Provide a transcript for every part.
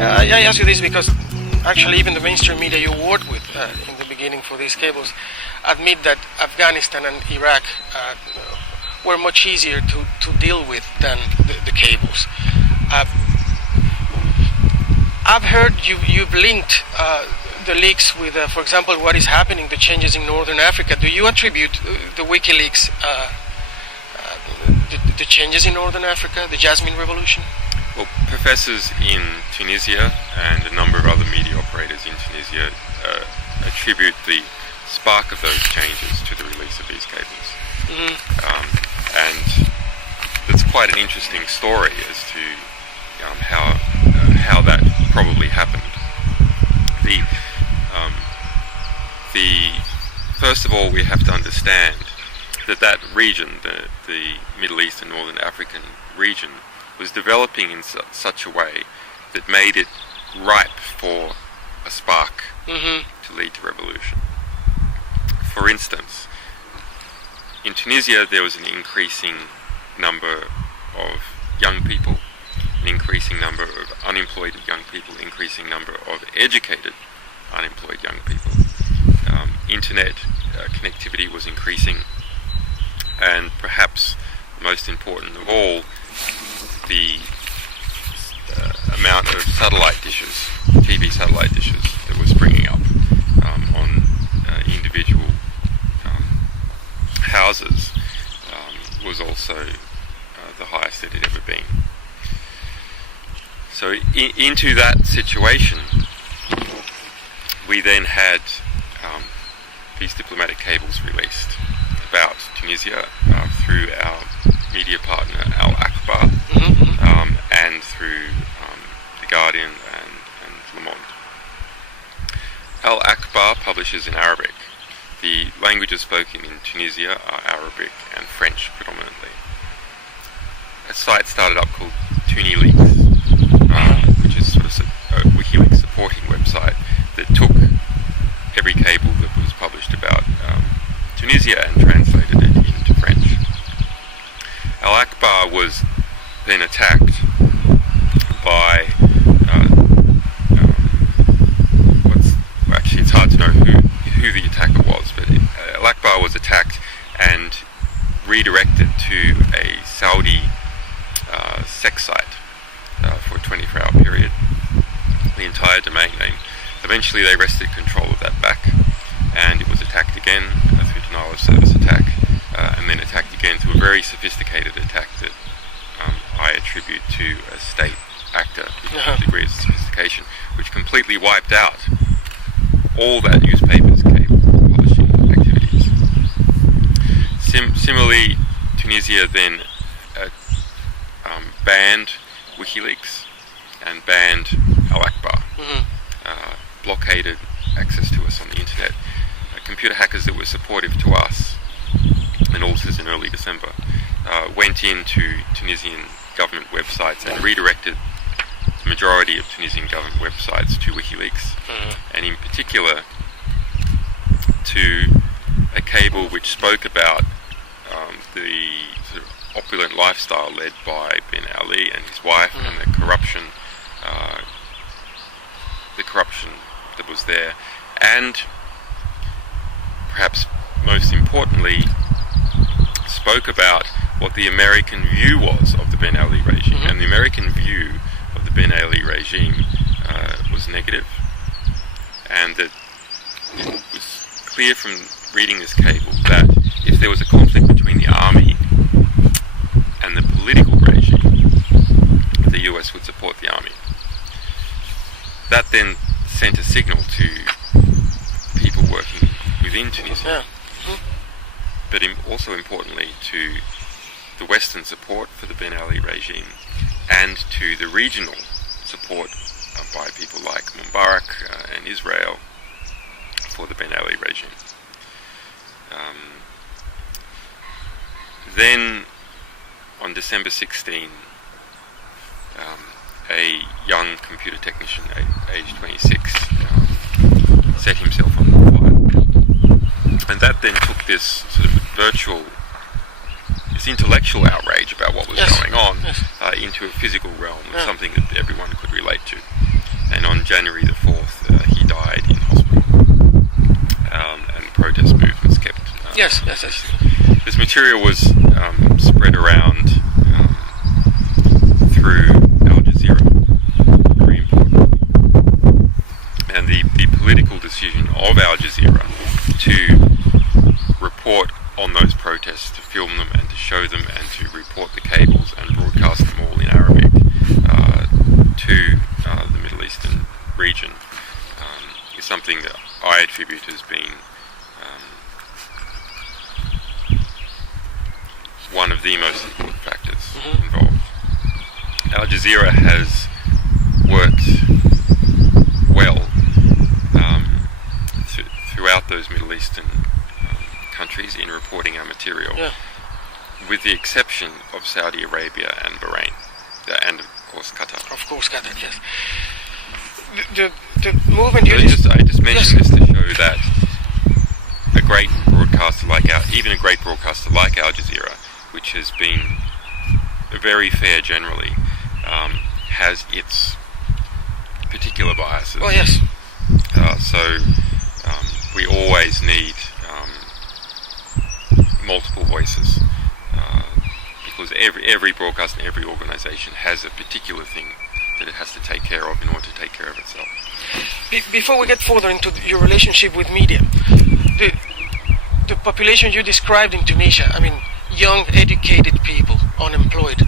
I ask you this because actually even the mainstream media you worked with in the beginning for these cables admit that Afghanistan and Iraq were much easier to deal with than the cables. I've heard you've linked the leaks with, for example, what is happening, the changes in Northern Africa. Do you attribute the WikiLeaks the changes in Northern Africa, the Jasmín Revolution? Well, professors in Tunisia and a number of other media operators in Tunisia attribute the spark of those changes to the release of these cables. And it's quite an interesting story as to how that probably happened. First of all, we have to understand that region, the Middle East and Northern African region, was developing in such a way that made it ripe for a spark to lead to revolution. For instance, in Tunisia there was an increasing number of young people, an increasing number of unemployed young people, increasing number of educated unemployed young people. Internet connectivity was increasing, and perhaps most important of all, the amount of satellite dishes, TV satellite dishes that were springing up on individual houses was also the highest it had ever been. So into that situation, we then had these diplomatic cables released about Tunisia through our media partner Al Akbar and through The Guardian and Le Monde. Al Akbar publishes in Arabic. The languages spoken in Tunisia are Arabic and French predominantly. A site started up called TuniLeaks, which is sort of a WikiLeaks supporting website that took every cable that was published about Tunisia and translated it into French. Al Akbar was then attacked by actually it's hard to know who the attacker was, but Al Akbar was attacked and redirected to a Saudi sex site for a 24-hour period, the entire domain name. Eventually they wrested control of that back, and it was attacked again through denial of service attack, and then attacked again through a very sophisticated attack that I attribute to a state actor because of the degree of sophistication, which completely wiped out all that newspaper's cable publishing activities. Similarly, Tunisia then banned WikiLeaks and banned Al Akbar, blockaded access to us on the internet. Computer hackers that were supportive to us, and all this is in early December, went into Tunisian government websites and redirected the majority of Tunisian government websites to WikiLeaks, and in particular to a cable which spoke about the sort of opulent lifestyle led by Ben Ali and his wife, and the corruption that was there, and perhaps most importantly spoke about what the American view was of the Ben Ali regime. And the American view of the Ben Ali regime was negative, and that it was clear from reading this cable that if there was a conflict between the army and the political regime, the US would support the army. That then sent a signal to people working within Tunisia, but also importantly to the Western support for the Ben Ali regime and to the regional support by people like Mubarak and Israel for the Ben Ali regime. Then on December 16, a young computer technician, aged 26, set himself on fire. And that then took this sort of this intellectual outrage about what was going on into a physical realm, something that everyone could relate to. on January the 4th, he died in hospital, and the protest movements kept. Yes. This material was spread around through Al Jazeera, very important, and the political decision of Al Jazeera to report on those protests, to film them and to show them and to report the cables and broadcast them all in Arabic to the Middle Eastern region is something that I attribute as being one of the most important factors involved. Al Jazeera has worked well throughout those Middle Eastern countries in reporting our material, with the exception of Saudi Arabia and Bahrain, and of course Qatar. Of course, Qatar, yes. The movement you I just mentioned this to show that a great broadcaster like even a great broadcaster like Al Jazeera, which has been very fair generally, has its particular biases. Oh yes. So we always need multiple voices, because every broadcaster and every organisation has a particular thing that it has to take care of in order to take care of itself. Before we get further into your relationship with media, the population you described in Tunisia, I mean, young, educated people, unemployed,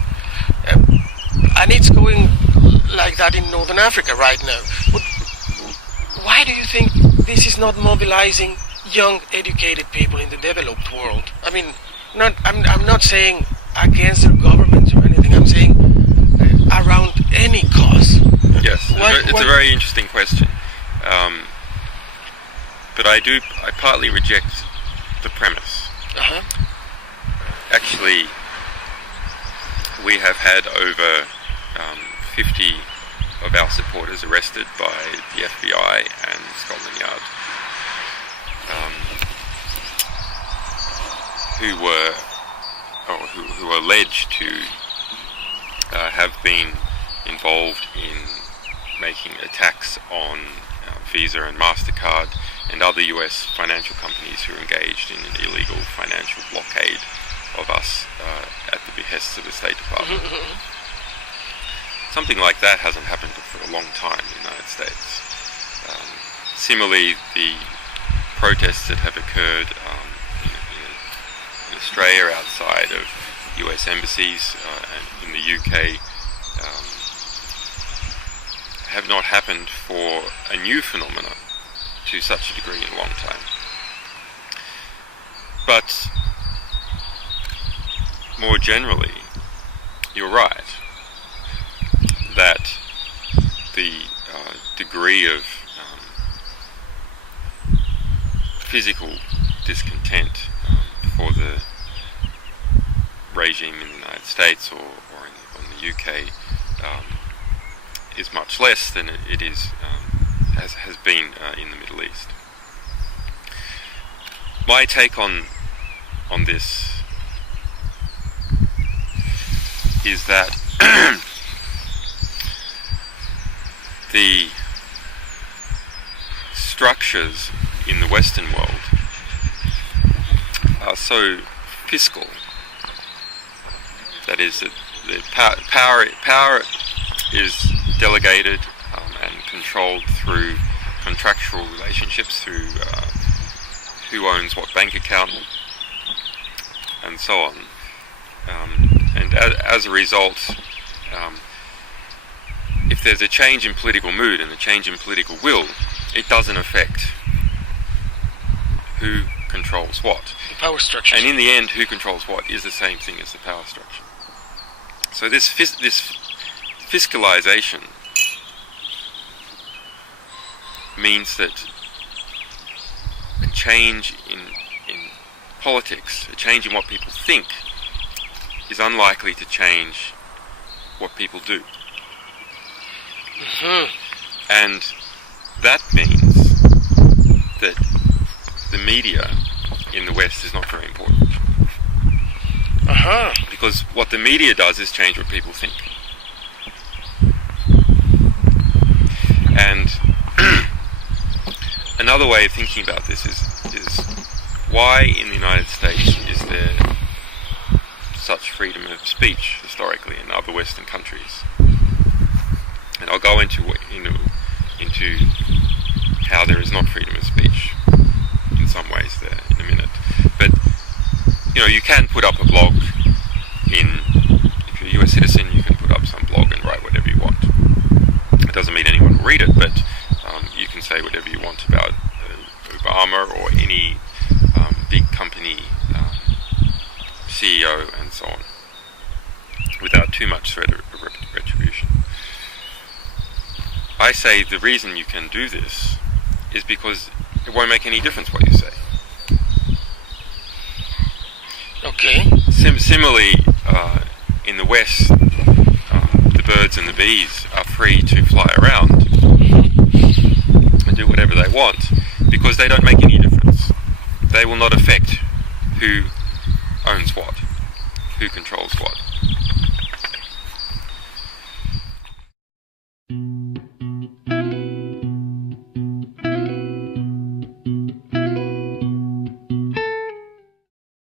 and it's going like that in Northern Africa right now. But why do you think this is not mobilizing young, educated people in the developed world? I mean, I'm not saying against their governments or anything. I'm saying around any cause. Yes, it's a very interesting question. But I partly reject the premise. Actually, we have had over 50 of our supporters arrested by the FBI and Scotland Yard, who are alleged to have been involved in making attacks on Visa and MasterCard and other US financial companies who are engaged in an illegal financial blockade of us at the behest of the State Department. Something like that hasn't happened for a long time in the United States. Similarly, the protests that have occurred in Australia outside of US embassies and in the UK have not happened for a new phenomenon to such a degree in a long time. But more generally, you're right that the degree of physical discontent for the regime in the United States or in the UK is much less than it is has been in the Middle East. My take on this is that the structures in the Western world are so fiscal. That is, that the power is delegated and controlled through contractual relationships, through who owns what bank account, and so on. And as a result, if there's a change in political mood and a change in political will, it doesn't affect who controls what. The power structure. And in the end, who controls what is the same thing as the power structure. So this fiscalization means that a change in politics, a change in what people think, is unlikely to change what people do. And that means that the media in the West is not very important. Because what the media does is change what people think. And another way of thinking about this is why in the United States is there such freedom of speech historically in other Western countries? And I'll go into how there is not freedom of speech in some ways there in a minute. But you can put up a blog if you're a US citizen, you can put up some blog and write whatever you want. It doesn't mean anyone will read it, but you can say whatever you want about Obama or any big company CEO and so on, without too much threat of retribution. I say the reason you can do this is because it won't make any difference what you say. Okay. Similarly, in the West, the birds and the bees are free to fly around and do whatever they want because they don't make any difference. They will not affect who owns what, who controls what.